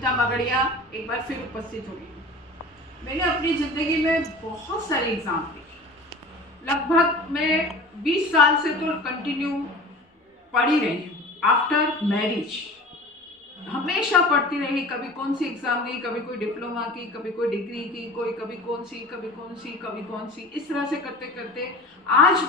नीता मगड़िया एक बार फिर उपस्थित हो गई हूँ। मैंने अपनी ज़िंदगी में बहुत सारे एग्ज़ाम दिए, लगभग मैं 20 साल से तो कंटिन्यू पढ़ी रही हूँ। आफ्टर मैरिज हमेशा पढ़ती रही, कभी कौन सी एग्ज़ाम दी, कभी कोई डिप्लोमा की, कभी कोई डिग्री की, कभी कौन सी, कभी कौन सी, कभी कौन सी, इस तरह से करते करते आज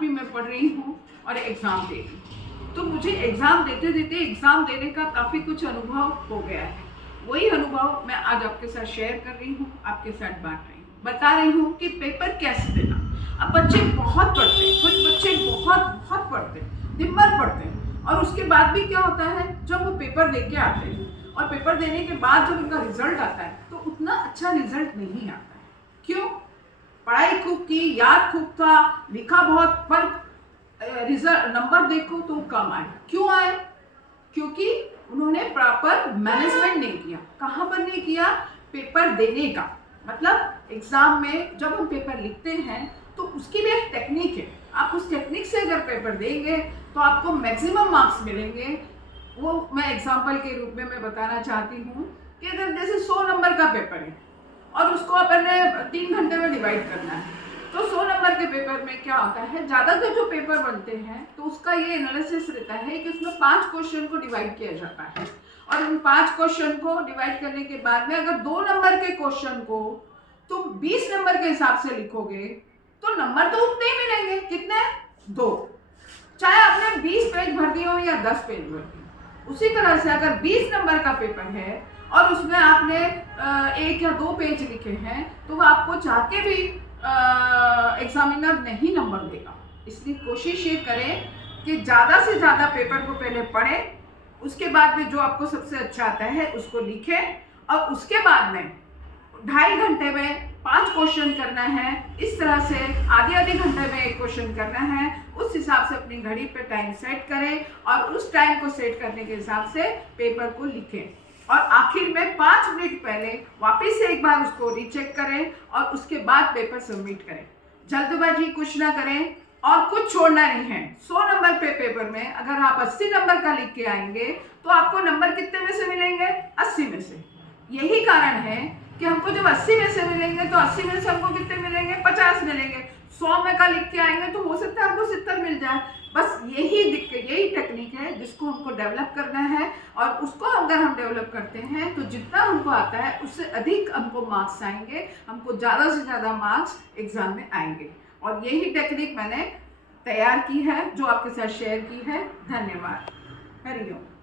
भी मैं पढ़ रही हूँ और एग्ज़ाम दे रही हूँ। तो मुझे एग्ज़ाम देते देते एग्ज़ाम देने का काफ़ी कुछ अनुभव हो गया है। वही अनुभव मैं आज आपके साथ शेयर कर रही हूँ, आपके साथ बांट रही हूँ, बता रही हूँ कि पेपर कैसे देना। अब बच्चे बहुत पढ़ते हैं, कुछ बच्चे बहुत पढ़ते हैं, दिन भर पढ़ते हैं, और उसके बाद भी क्या होता है, जब वो पेपर दे के आते हैं और पेपर देने के बाद जब उनका रिजल्ट आता है तो उतना अच्छा रिजल्ट नहीं आता है। क्यों? पढ़ाई खूब की, याद खूब था, लिखा बहुत, पर रिजल्ट नंबर देखो तो कम आए। क्यों आए? क्योंकि उन्होंने प्रॉपर मैनेजमेंट नहीं किया। कहाँ पर नहीं किया? पेपर देने का मतलब एग्जाम में जब हम पेपर लिखते हैं तो उसकी भी एक टेक्निक है। आप उस टेक्निक से अगर पेपर देंगे तो आपको मैक्सिमम मार्क्स मिलेंगे। वो मैं एग्जाम्पल के रूप में मैं बताना चाहती हूँ कि अगर जैसे 100 नंबर का पेपर है और उसको अपन ने 3 घंटे में डिवाइड करना है, तो 100 नंबर के पेपर में क्या होता है, ज़्यादातर जो पेपर बनते हैं तो उसका ये एनालिसिस रहता है कि उसमें 5 क्वेश्चन को डिवाइड किया जाता है, और उन 5 क्वेश्चन को डिवाइड करने के बाद में अगर 2 नंबर के क्वेश्चन को तुम 20 नंबर के हिसाब से लिखोगे तो नंबर तो उतने ही मिलेंगे। कितने? 2। चाहे आपने 20 पेज भर दिए हो या 10 पेज भर दिए। उसी तरह से अगर 20 नंबर का पेपर है और उसमें आपने 1 या 2 पेज लिखे हैं तो वो आपको चाह के भी एग्जामिनर नहीं नंबर देगा। इसलिए कोशिश ये करें कि ज़्यादा से ज़्यादा पेपर को पहले पढ़ें, उसके बाद में जो आपको सबसे अच्छा आता है उसको लिखें, और उसके बाद में 2.5 घंटे में 5 क्वेश्चन करना है। इस तरह से आधे घंटे में 1 क्वेश्चन करना है। उस हिसाब से अपनी घड़ी पे टाइम सेट करें और उस टाइम को सेट करने के हिसाब से पेपर को लिखें, और आखिर में 5 मिनट पहले वापस से एक बार उसको रीचेक करें और उसके बाद पेपर सबमिट करें। जल्दबाजी कुछ ना करें और कुछ छोड़ना नहीं है। 100 नंबर पे पेपर में अगर आप 80 नंबर का लिख के आएंगे तो आपको नंबर कितने में से मिलेंगे? 80 में से। यही कारण है कि हमको जब 80 में से मिलेंगे तो 80 में से हमको कितने मिलेंगे? 50 मिलेंगे। 100 में का लिख के आएंगे तो हो सकता है हमको 70 मिल जाए। बस यही टेक्निक है जिसको हमको डेवलप करना है, और उसको अगर हम डेवलप करते हैं तो जितना हमको आता है उससे अधिक हमको मार्क्स आएंगे, हमको ज़्यादा से ज़्यादा मार्क्स एग्जाम में आएंगे। और यही टेक्निक मैंने तैयार की है जो आपके साथ शेयर की है। धन्यवाद। हरिओम।